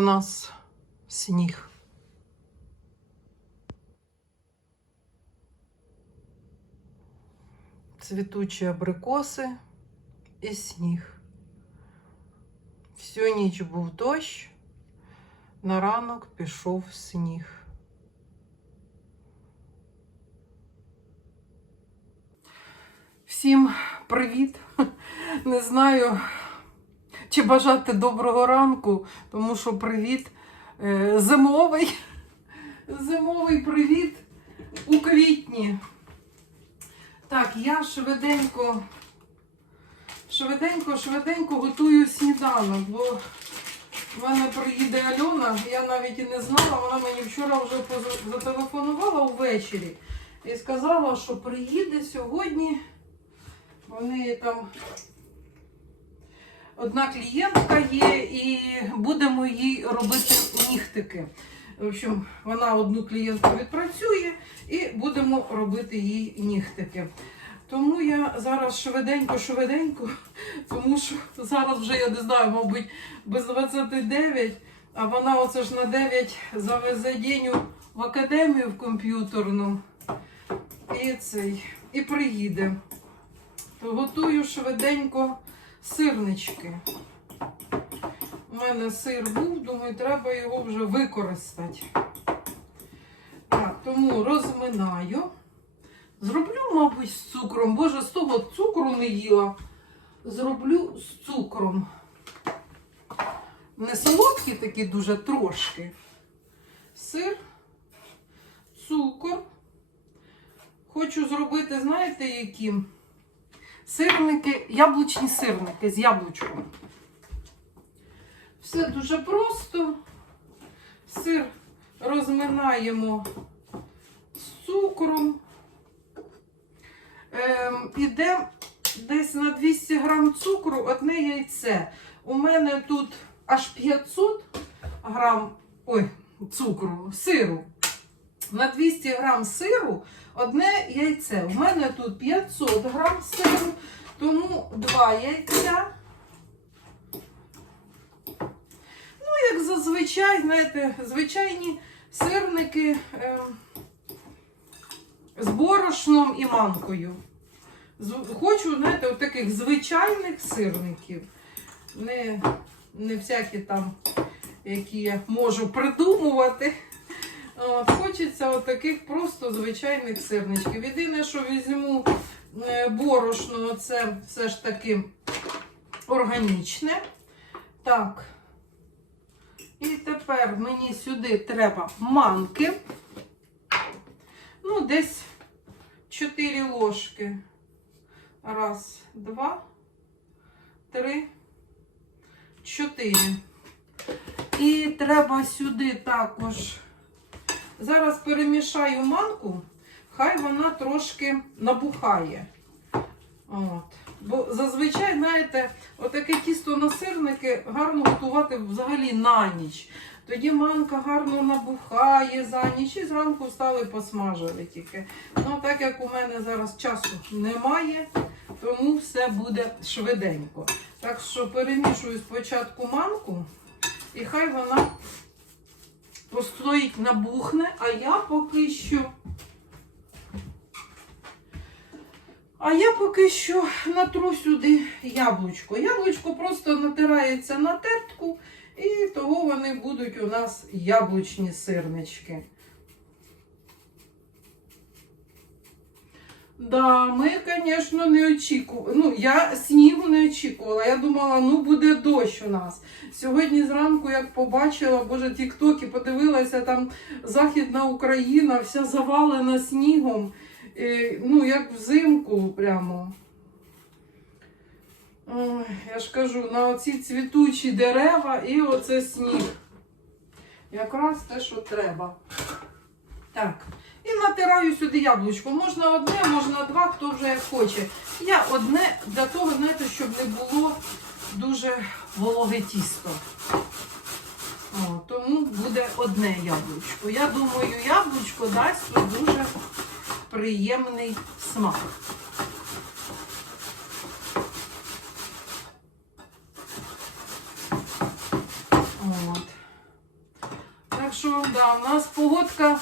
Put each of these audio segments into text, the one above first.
в нас сніг. Цвітучі абрикоси і сніг. Всю ніч був дощ, на ранок пішов сніг. Всім привіт! Не знаю, чи бажати доброго ранку, тому що привіт е, зимовий. Зимовий привіт у квітні. Так, я швиденько, швиденько, швиденько готую сніданок, бо в мене приїде Альона, я навіть і не знала, вона мені вчора вже зателефонувала увечері і сказала, що приїде сьогодні. Вони там одна клієнтка є, і будемо їй робити нігтики. В общем, вона одну клієнтку відпрацює і будемо робити їй нігтики. Тому я зараз швиденько-швиденько, тому що зараз вже, я не знаю, мабуть, без 29, а вона оце ж на 9 завезе день в академію в комп'ютерну. І цей, і приїде. То готую швиденько сирнички. У мене сир був, думаю, треба його вже використати. Так, тому розминаю. Зроблю, мабуть, з цукром. Боже, з того цукру не їла. Зроблю з цукром. Не солодкі такі дуже трошки. Сир, цукор. Хочу зробити, знаєте, які? Сирники, яблучні сирники з яблучком. Все дуже просто. Сир розминаємо з цукром. Ем, іде десь на 200 грам цукру одне яйце. У мене тут аж 500 грам ой, цукру, сиру. На 200 грам сиру одне яйце. У мене тут 500 грам сиру, тому два яйця. Ну, як зазвичай, знаєте, звичайні сирники е, з борошном і манкою. Хочу, знаєте, от таких звичайних сирників. Не, не всякі там, які я можу придумувати. Хочеться от таких просто звичайних сирничків. Єдине, що візьму е, борошно, це все ж таки органічне. Так. І тепер мені сюди треба манки. Ну, десь 4 ложки. Раз, два, три, чотири. І треба сюди також. Зараз перемішаю манку, хай вона трошки набухає. От. Бо зазвичай, знаєте, отаке тісто на сирники гарно готувати взагалі на ніч. Тоді манка гарно набухає за ніч і зранку встали посмажили тільки. Ну, так як у мене зараз часу немає, тому все буде швиденько. Так що перемішую спочатку манку, і хай вона постоїть, набухне, а я поки що. А я поки що натру сюди яблучко. Яблучко просто натирається на тертку, і того вони будуть у нас яблучні сирнички. Да, ми, звісно, не очікували. Ну, я снігу не очікувала. Я думала, ну буде дощ у нас. Сьогодні зранку, як побачила, боже, тіктоки, подивилася, там Західна Україна, вся завалена снігом. Е, ну, як взимку прямо. Ой, я ж кажу, на оці цвітучі дерева і оце сніг. Якраз те, що треба. Так. Натираю сюди яблучко. Можна одне, можна два, хто вже як хоче. Я одне для того, знаєте, щоб не було дуже вологе тісто. О, тому буде одне яблучко. Я думаю, яблучко дасть дуже приємний смак. От. Да, у нас погодка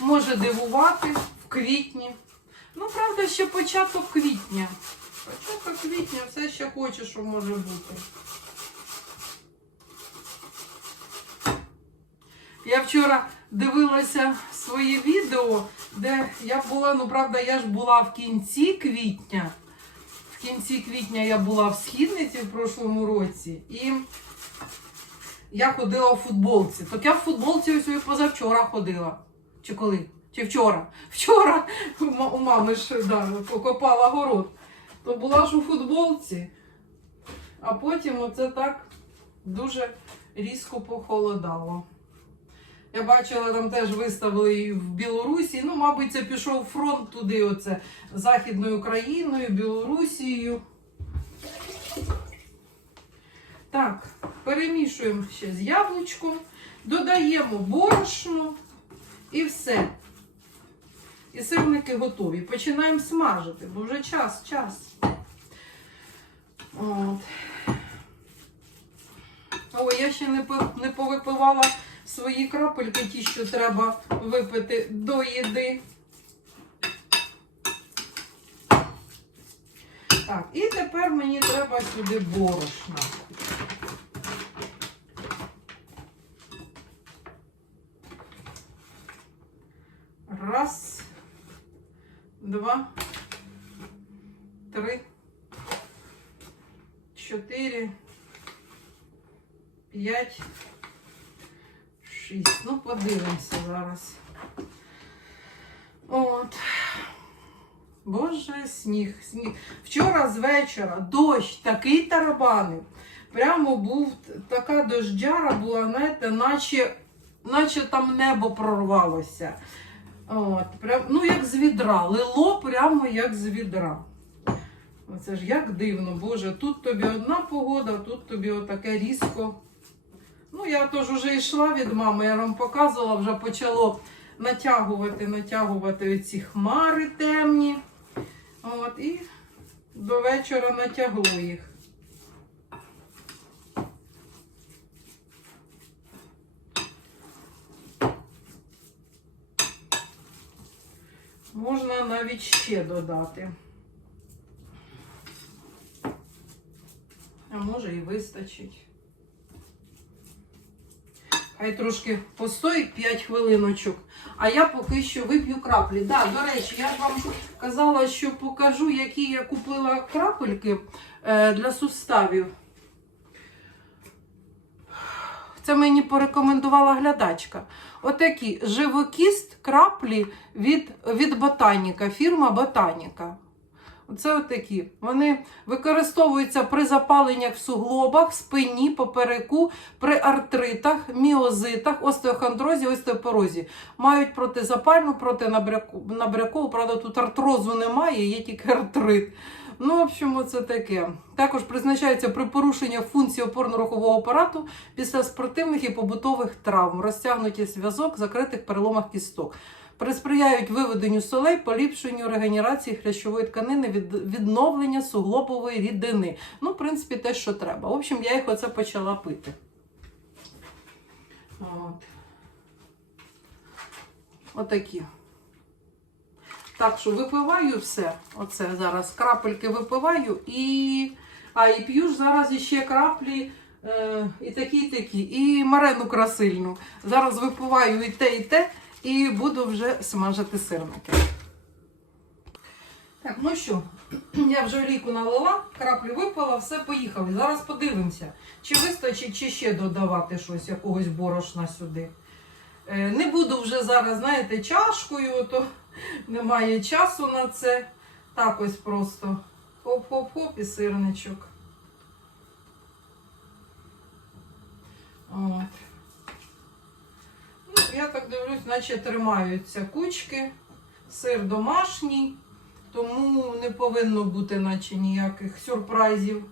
може дивувати в квітні. Ну, правда, ще початок квітня. Початок квітня все ще хоче, що може бути. Я вчора дивилася своє відео, де я була, ну правда, я ж була в кінці квітня. В кінці квітня я була в східниці в прошлому році. І я ходила в футболці. Так я в футболці ось позавчора ходила. Чи коли? Чи вчора? Вчора у мами ж да, покопала город. То була ж у футболці, а потім оце так дуже різко похолодало. Я бачила, там теж виставили і в Білорусі. Ну, мабуть, це пішов фронт туди, оце Західною Україною, Білорусією. Так, перемішуємо ще з яблучком, додаємо борошно і все. І сирники готові. Починаємо смажити, бо вже час, час. От. О, я ще не, не повипивала свої крапельки, ті, що треба випити до їди. Так, і тепер мені треба сюди борошна. Раз, два, три, чотири, п'ять, шість. Ну, подивимося зараз. От. Боже, сніг, сніг. Вчора з вечора дощ такий тарабанив. Прямо був така дождяра була, знаєте, наче, наче там небо прорвалося. От, прям, ну, як з відра. Лило прямо як з відра. Оце ж як дивно, Боже, тут тобі одна погода, тут тобі отаке різко. Ну, я теж вже йшла від мами, я вам показувала, вже почало натягувати, натягувати оці хмари темні. От, і до вечора натягло їх. Можна навіть ще додати. А може і вистачить. Хай трошки постоїть 5 хвилиночок. А я поки що вип'ю краплі. Да, до речі, я вам казала, що покажу, які я купила крапельки е, для суставів. Це мені порекомендувала глядачка. Отакі живокіст краплі від, від ботаніка, фірма Ботаніка. Оце отакі. Вони використовуються при запаленнях в суглобах, спині, попереку, при артритах, міозитах, остеохондрозі, остеопорозі. Мають протизапальну, протинабрякову. Правда, тут артрозу немає, є тільки артрит. Ну, в общем, це таке. Також призначається при порушенні функції опорно-рухового апарату після спортивних і побутових травм, розтягнуті зв'язок, закритих переломах кісток. Присприяють виведенню солей, поліпшенню регенерації хрящової тканини, від, відновлення суглобової рідини. Ну, в принципі, те, що треба. В общем, я їх оце почала пити. От. Отакі. Так що випиваю все. Оце зараз крапельки випиваю і. А, і п'ю ж зараз іще краплі. Е, і такі, і такі. І марену красильну. Зараз випиваю і те, і те, і буду вже смажити сирники. Так, ну що, я вже олійку налила, краплю випила, все, поїхали. Зараз подивимося, чи вистачить, чи ще додавати щось, якогось борошна сюди. Е, не буду вже зараз, знаєте, чашкою, то немає часу на це. Так ось просто хоп-хоп-хоп і сирничок. От. Ну, я так дивлюсь, наче тримаються кучки. Сир домашній, тому не повинно бути наче ніяких сюрпризів.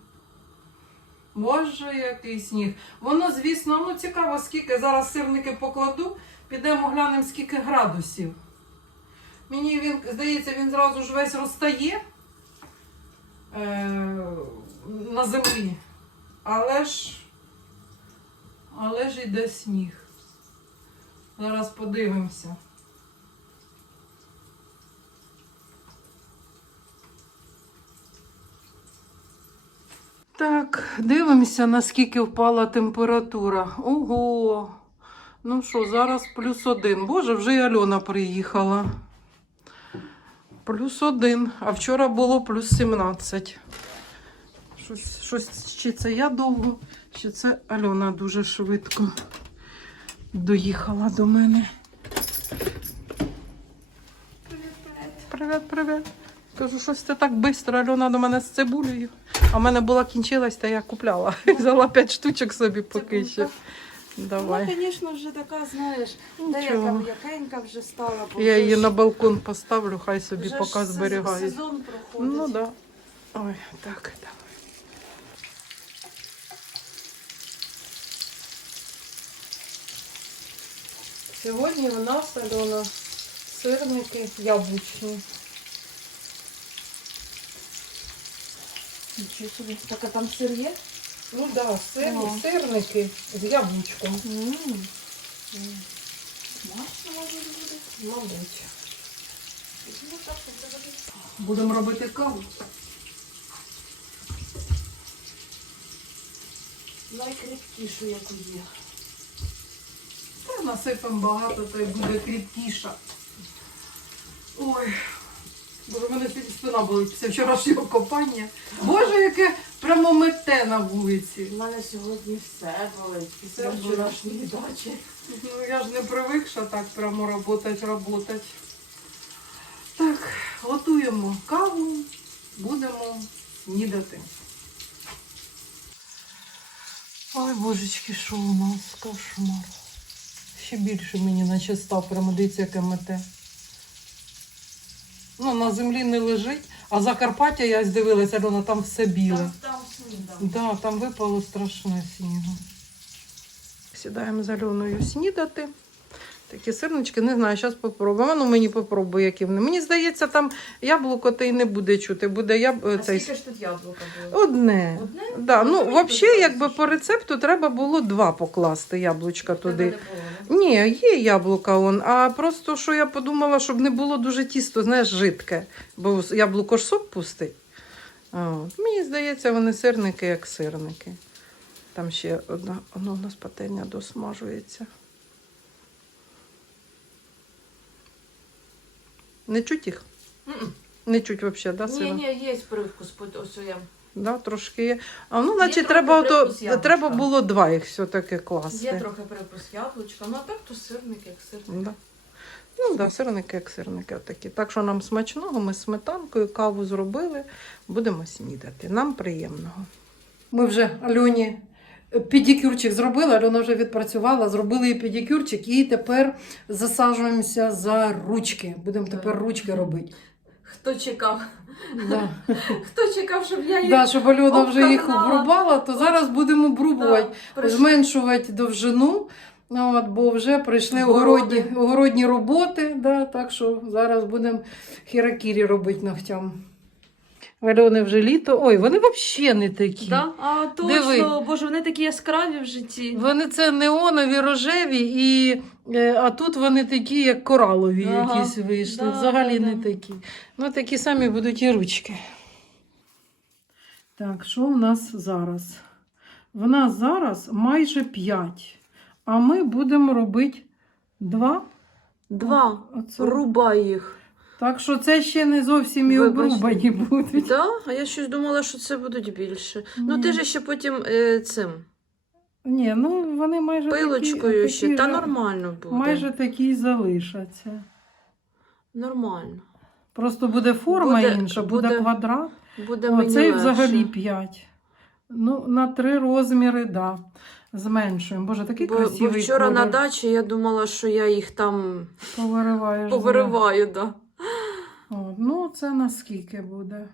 Боже, який сніг. Воно, звісно, ну цікаво, скільки зараз сирники покладу. Підемо глянемо, скільки градусів. Мені він, здається, він зразу ж весь розтає е, на землі. Але ж, але ж іде сніг. Зараз подивимося. Так, дивимося, наскільки впала температура. Ого! Ну що, зараз плюс один. Боже, вже і Альона приїхала. Плюс один. А вчора було плюс 17. Щось, щось чи це я довго, чи це Альона дуже швидко доїхала до мене. Привіт, привіт. Кажу, щось ти так швидко, Альона до мене з цибулею. А в мене була кінчилась, та я купляла. Взяла 5 штучок собі поки ще. Давай. Вона, звісно, вже така, знаєш, деяка м'якенька вже стала. бо Я вже її ж- на балкон поставлю, хай собі вже поки ж зберігає. Сезон проходить. Ну да. Ой, так, давай. Сьогодні в нас Альона сирники яблучні. Нічого собі. Так, а там сир є? Ну так, да, сир, Ага. сирники з яблучком. Ммм. Смачно може бути. Мабуть. Будемо робити каву. Найкріпкішу, яку є. Та насипемо багато, то й буде кріпкіша. Ой, боже, в мене сьогодні спина болить після вчорашнього копання. Боже, яке прямо мете на вулиці. У мене сьогодні все болить після Все болить. вчорашньої дачі. Ну, я ж не привикша так прямо работать, работать. Так, готуємо каву, будемо снідати. Ой, божечки, що у нас кошмар. Ще більше мені наче став, прямо дивіться, яке мете. Ну, на землі не лежить, а Закарпаття, я ось дивилася, Альона, там все біле. Там, там снідав. Да, там випало страшне снігу. Сідаємо з Альоною снідати. Такі сирнички, не знаю, зараз попробуємо. Ну мені попробує, які вони. Мені здається, там яблуко то й не буде чути. Буде яб... А цей... скільки ж тут яблука було? Одне. Одне? Да, ну, Ну, взагалі, якби по рецепту треба було два покласти яблучка Тебе туди. Ні, є яблука он, а просто що я подумала, щоб не було дуже тісто, знаєш, жидке, бо яблуко ж сок пустить. От. Мені здається, вони сирники як сирники. Там ще одна, воно у нас пательня досмажується. Не чуть їх? Мгм. Не чуть взагалі, да, Ні, ні, є привкус, ось я. Да, трошки є. А ну, значить, трохи треба, ото, привкус яблучка. треба було два їх все-таки класти. Є трохи привкус яблучка, ну а так то сирник, як сирник. Да. Ну, да, сирники як сирники такі. Так що нам смачного, ми з сметанкою каву зробили, будемо снідати. Нам приємного. Ми вже Альоні педикюрчик зробили, Альона вже відпрацювала, зробили їй педикюрчик і тепер засаджуємося за ручки. Будемо тепер ручки робити. Хто чекав? Да. Хто чекав, щоб я їх Да, щоб Альона вже їх обрубала, то зараз будемо обрубувати. Да, зменшувати довжину. Ну, от, бо вже прийшли огородні, огородні роботи, да, так що зараз будемо хіракірі робити ногтям. Вальони вже літо. Ой, вони взагалі не такі. Да? А точно, Диви. боже, вони такі яскраві в житті. Вони це неонові, рожеві, і, е, а тут вони такі, як коралові Ага. якісь вийшли. Да, Взагалі да, не да. такі. Ну, такі самі будуть і ручки. Так, що в нас зараз? В нас зараз майже 5. А ми будемо робити 2. Два. Оце. Рубай їх. Так що це ще не зовсім і Вибачте. обрубані будуть. Да? А я щось думала, що це будуть більше. Ну Ні. ти ж ще потім е, цим Ні, ну вони майже пилочкою такі, ще. Та ж- нормально буде. майже такі й залишаться. Нормально. Просто буде форма Буде- інша, буде, буде квадрат. Буде О, мені цей легше. взагалі 5. Ну, на три розміри, да. Зменшуємо. Боже, такий Бо, красивий бо вчора на колір. дачі я думала, що я їх там Повириваєш. повириваю. Да. Да. От, ну, це наскільки буде?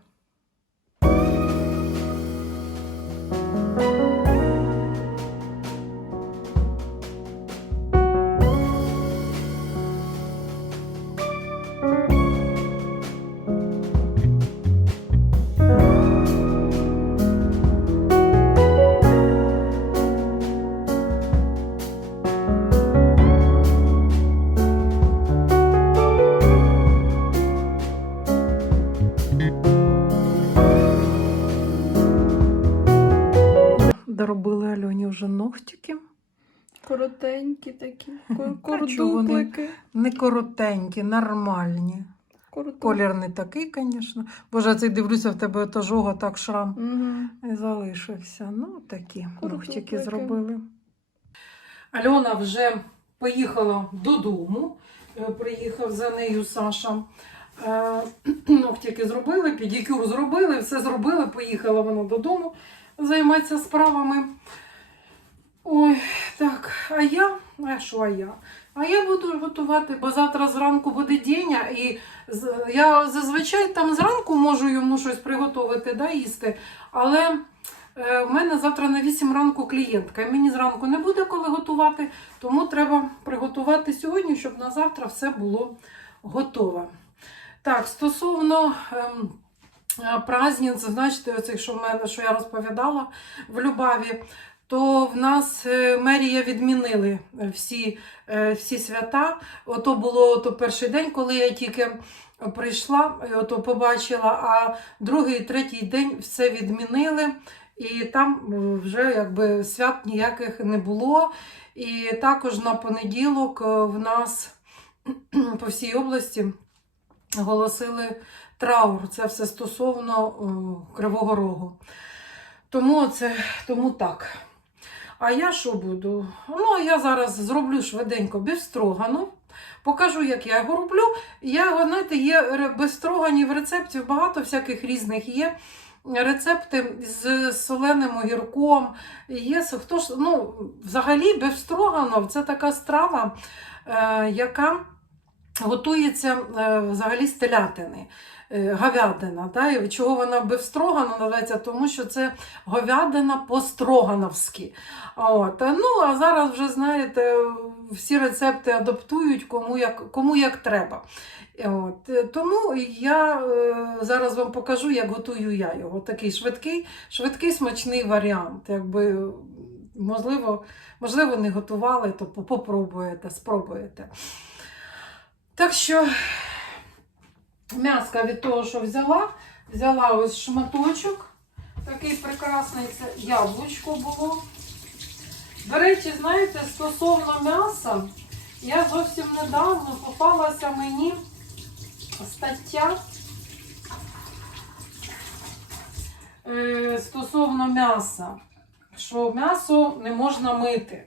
Коротенькі такі. Та? Кордуплики. Не коротенькі, нормальні. Колір не такий, звісно. Боже, я цей дивлюся, в тебе ото жога, так шрам Угу. залишився. Ну, такі Коротенькі. ногтики зробили. Альона вже поїхала додому, е, приїхав за нею Саша. Е, Ногтики зробили, педикюр зробили, все зробили, поїхала вона додому займатися справами. Ой, так, а я, а що а я? А я буду готувати, бо завтра зранку буде день, і я зазвичай там зранку можу йому щось приготувати, да, їсти, але е, в мене завтра на 8 ранку клієнтка, і мені зранку не буде коли готувати, тому треба приготувати сьогодні, щоб на завтра все було готове. Так, стосовно ем, е, праздниць, значите, оцих, що в мене, що я розповідала в Любаві, то в нас е, мерія відмінили всі, е, всі свята. Ото було ото перший день, коли я тільки прийшла, ото побачила, а другий, третій день все відмінили. І там е, вже якби свят ніяких не було. І також на понеділок е, в нас по всій області оголосили траур. Це все стосовно е, Кривого Рогу. Тому це тому так. А я що буду? Ну, я зараз зроблю швиденько бівстрогану. Покажу, як я його роблю. Я, його, знаєте, є бівстроганів рецептів, багато всяких різних є. Рецепти з соленим огірком. Є хто ж, ну, взагалі, бівстроганов це така страва, е, яка готується е, взагалі з телятини. Е, Говядина, та? і чого вона бифстрогана називається, тому що це говядина по-строгановськи. От. Ну, а зараз вже, знаєте, всі рецепти адаптують кому як, кому як треба. От. Тому я е, зараз вам покажу, як готую я його. Такий швидкий, швидкий смачний варіант. Якби, можливо, можливо, не готували, то попробуєте, спробуєте. Так що м'яска від того, що взяла, взяла ось шматочок. Такий прекрасний це яблучко було. До речі, знаєте, стосовно м'яса, я зовсім недавно попалася мені стаття е, стосовно м'яса, що м'ясо не можна мити.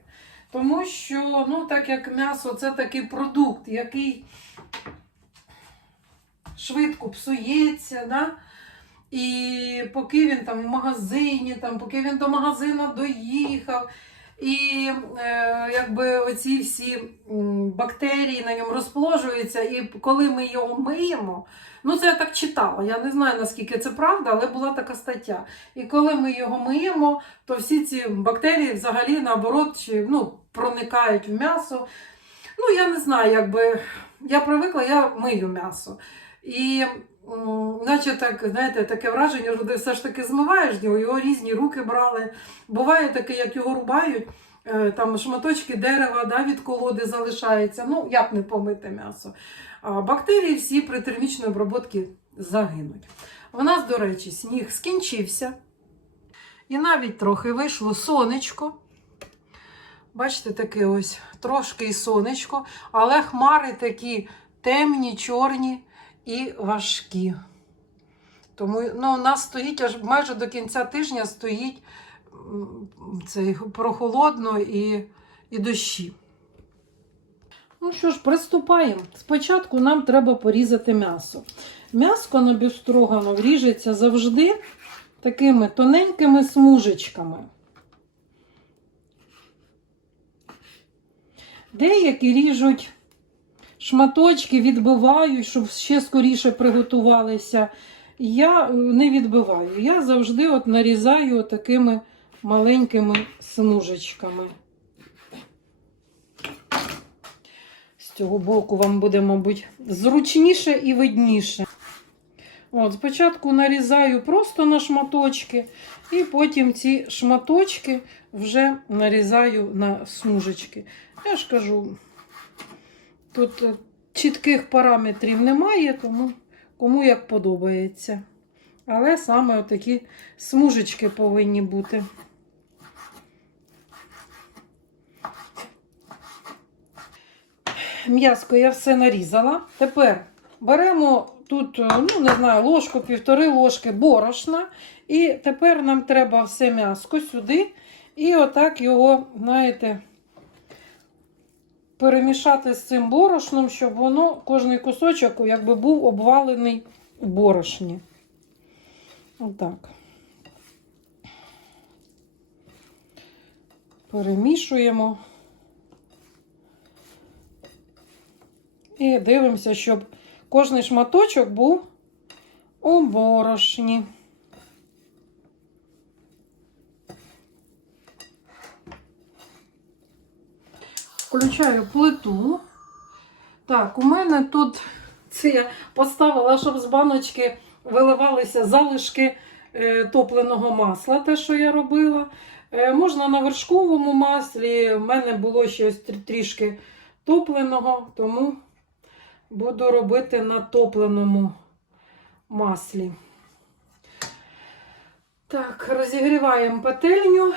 Тому що, ну, так як м'ясо це такий продукт, який швидко псується, да? і поки він там в магазині, там, поки він до магазину доїхав, і е, якби оці всі бактерії на ньому розположуються, і коли ми його миємо, ну це я так читала, я не знаю наскільки це правда, але була така стаття. І коли ми його миємо, то всі ці бактерії взагалі наоборот чи, ну, проникають в м'ясо. Ну, я не знаю, якби я привикла, я мию м'ясо. І наче так, знаєте, таке враження, що ти все ж таки змиваєш його, його різні руки брали. Буває таке, як його рубають, е, там шматочки дерева да, від колоди залишаються. Ну, як не помити м'ясо. А бактерії всі при термічній обробці загинуть. У нас, до речі, сніг скінчився. І навіть трохи вийшло сонечко. Бачите, таке ось трошки і сонечко, але хмари такі темні, чорні і важкі. Тому ну, у нас стоїть аж майже до кінця тижня стоїть цей прохолодно і, і дощі. Ну що ж, приступаємо. Спочатку нам треба порізати м'ясо. М'яско на бюстроганов ріжеться завжди такими тоненькими смужечками. Деякі ріжуть шматочки, відбивають, щоб ще скоріше приготувалися. Я е, не відбиваю. Я завжди от нарізаю такими маленькими смужечками. З цього боку вам буде, мабуть, зручніше і видніше. От, спочатку нарізаю просто на шматочки, і потім ці шматочки вже нарізаю на смужечки. Я ж кажу, Тут е, чітких параметрів немає, тому кому як подобається. Але саме такі смужечки повинні бути. М'яско я все нарізала. Тепер беремо тут, е, ну, не знаю, ложку, півтори ложки борошна. І тепер нам треба все м'яско сюди. І отак його, знаєте, перемішати з цим борошном, щоб воно, кожний кусочок, якби був обвалений в борошні. Отак. Перемішуємо. І дивимося, щоб кожний шматочок був у борошні. Включаю плиту. Так, у мене тут це я поставила, щоб з баночки виливалися залишки е, топленого масла, те, що я робила. Е, можна на вершковому маслі. У мене було ще ось трі- трішки топленого, тому буду робити на топленому маслі. Так, розігріваємо пательню.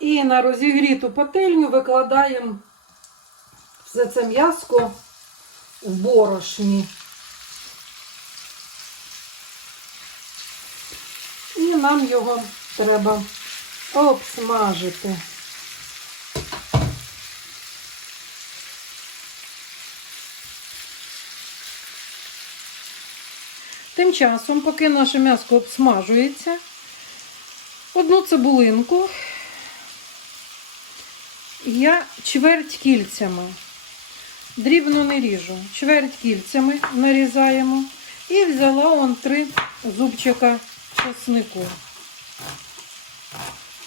І на розігріту пательню викладаємо все це м'яско в борошні. І нам його треба обсмажити. Тим часом, поки наше м'ясо обсмажується, одну цибулинку я чверть кільцями. Дрібно не ріжу. Чверть кільцями нарізаємо. І взяла он три зубчика чеснику.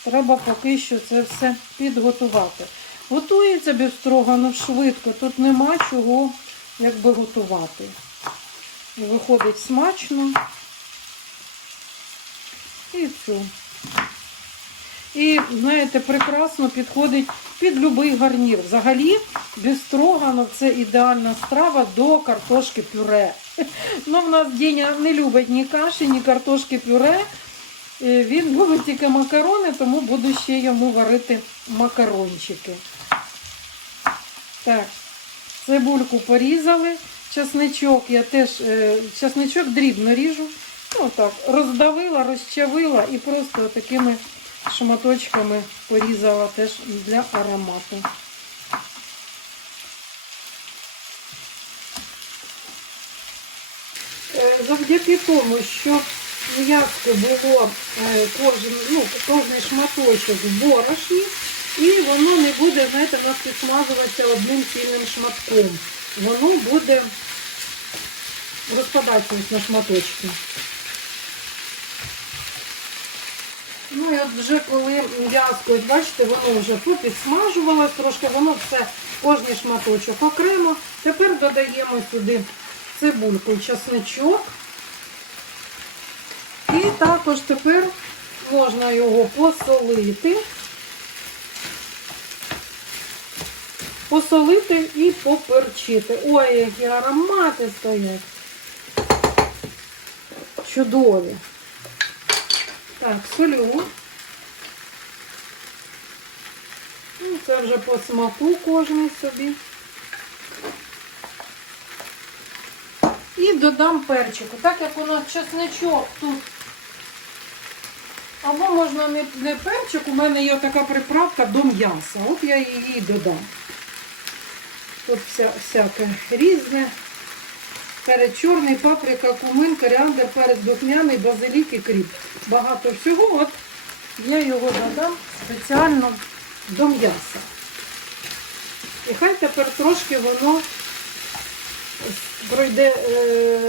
Треба поки що це все підготувати. Готується бівстроганов швидко, тут нема чого якби готувати. І виходить смачно. І все. І, знаєте, прекрасно підходить під будь-який гарнір. Взагалі, бістроганов це ідеальна страва до картошки пюре. Ну, в нас Деня не любить ні каші, ні картошки пюре. Е, Він любить тільки макарони, тому буду ще йому варити макарончики. Так, цибульку порізали. Часничок я теж, е, часничок дрібно ріжу. Ну так, роздавила, розчавила і просто такими шматочками порізала теж для аромату. Е, Завдяки тому, що м'яско було е, кожен, ну, кожний шматочок в борошні, і воно не буде, знаєте, в нас підсмажуватися одним цільним шматком. Воно буде розпадатися на шматочки. Ну і от вже коли м'яско, бачите, воно вже попідсмажувалось трошки, воно все, кожний шматочок окремо. Тепер додаємо сюди цибульку часничок. І також тепер можна його посолити. Посолити і поперчити. Ой, які аромати стоять. Чудові. Так, солю. Ну, це вже по смаку кожний собі. І додам перчику. Так як у нас чесничок тут. Або можна не, не перчик, у мене є така приправка до м'яса. От я її додам. Тут вся, всяке різне. Перець чорний, паприка, кумин, коріандр, перець духмяний, базилік і кріп. Багато всього. От я його додам спеціально до м'яса. І хай тепер трошки воно пройде е,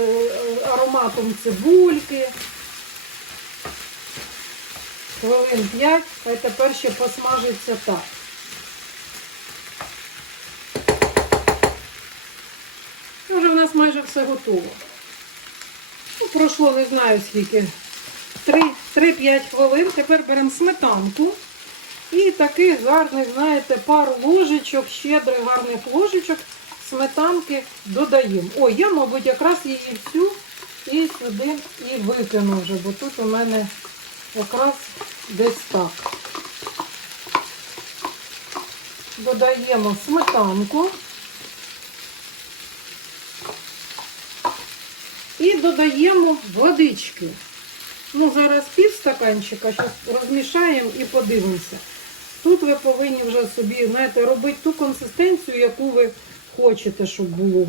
ароматом цибульки. Хвилин 5, хай тепер ще посмажиться так. І вже в майже все готово. Ну, пройшло не знаю скільки. 3-5 хвилин. Тепер беремо сметанку. І таких гарних, знаєте, пару ложечок, щедрих гарних ложечок сметанки додаємо. Ой, я, мабуть, якраз її всю і сюди і викину вже, бо тут у мене якраз десь так. додаємо сметанку. І додаємо водички. Ну, зараз пів стаканчика, зараз розмішаємо і подивимося. Тут ви повинні вже собі, знаєте, робити ту консистенцію, яку ви хочете, щоб було.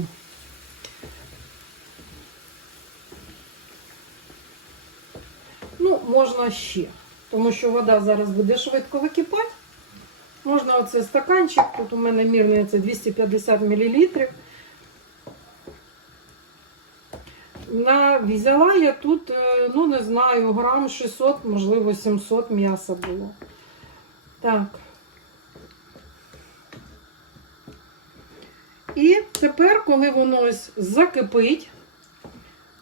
Ну, можна ще, тому що вода зараз буде швидко википати. Можна оце стаканчик, тут у мене мірний це 250 мл. На, взяла я тут, е, ну не знаю, грам 600, можливо 700 м'яса було. Так. І тепер, коли воно ось закипить,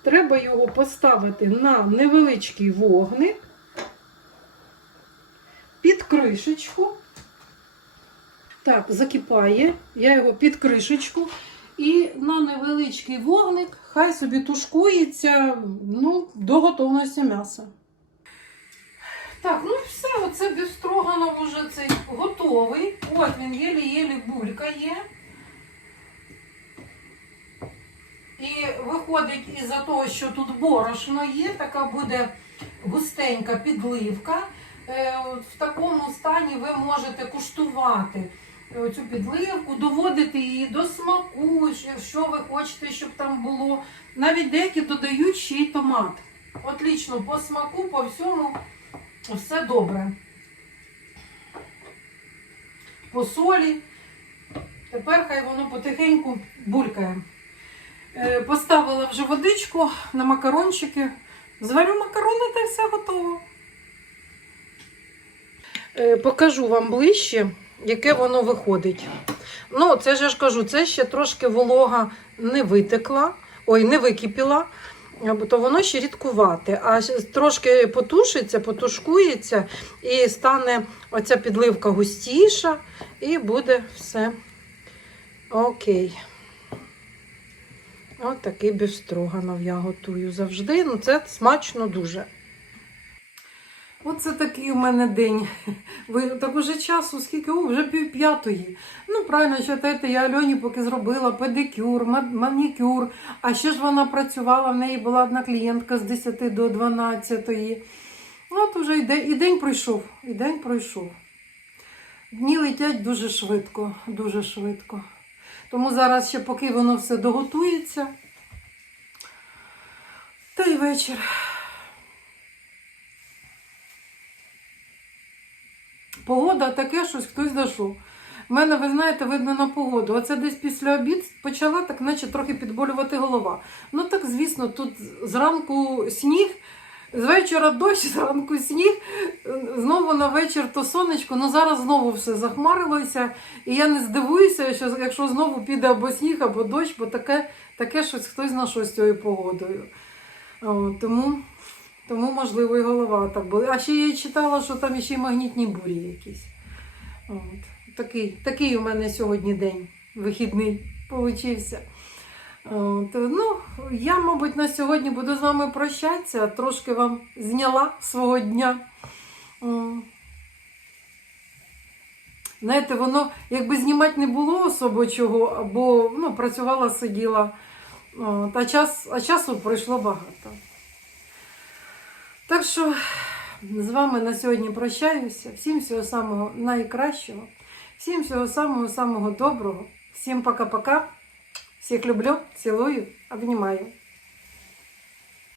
треба його поставити на невеличкий вогник під кришечку. Так, закипає. Я його під кришечку. І на невеличкий вогник хай собі тушкується ну, до готовності м'яса. Так, ну все, оце бістроганов вже цей готовий. От він єлі-єлі булькає. І виходить із-за того, що тут борошно є, така буде густенька підливка. Е, В такому стані ви можете куштувати цю підливку, доводити її до смаку, що ви хочете, щоб там було. Навіть деякі додають ще й томат. Отлично, по смаку, по всьому все добре. По солі. Тепер хай воно потихеньку булькає. Е, Поставила вже водичку на макарончики. Зварю макарони та все готово. Е, Покажу вам ближче, яке воно виходить. Ну, це ж я ж кажу, це ще трошки волога не витекла, ой, не википіла, то воно ще рідкувате. А трошки потушиться, потушкується і стане оця підливка густіша, і буде все окей. От такий бівстроганов я готую завжди. Ну, це смачно дуже. Оце такий у мене день. Ви так уже часу, скільки О, вже пів п'ятої. Ну, правильно, читайте, я Альоні поки зробила педикюр, манікюр. А ще ж вона працювала, в неї була одна клієнтка з 10 до 12. От уже і день, і день пройшов, і день пройшов. Дні летять дуже швидко, дуже швидко. Тому зараз ще поки воно все доготується. Та й вечір. Погода таке, щось хтось дійшов. У мене, ви знаєте, видно на погоду. Оце десь після обід почала так, наче трохи підболювати голова. Ну так, звісно, тут зранку сніг, з вечора дощ, зранку сніг, знову на вечір то сонечко. Ну зараз знову все захмарилося. І я не здивуюся, що якщо знову піде або сніг, або дощ, бо таке, таке щось хтось знайшов з цією погодою. О, тому, тому, можливо, і голова так була. А ще я читала, що там ще й магнітні бурі якісь. От. Такий, такий у мене сьогодні день вихідний получився. От. Ну, я, мабуть, на сьогодні буду з вами прощатися, трошки вам зняла свого дня. Знаєте, воно якби знімати не було особо чого, або ну, працювала, сиділа. От, а, час, а часу пройшло багато. Так що з вами на сьогодні прощаюся. Всім всього самого найкращого, всім всього самого самого доброго. Всім пока-пока. Всіх люблю, цілую, обнімаю.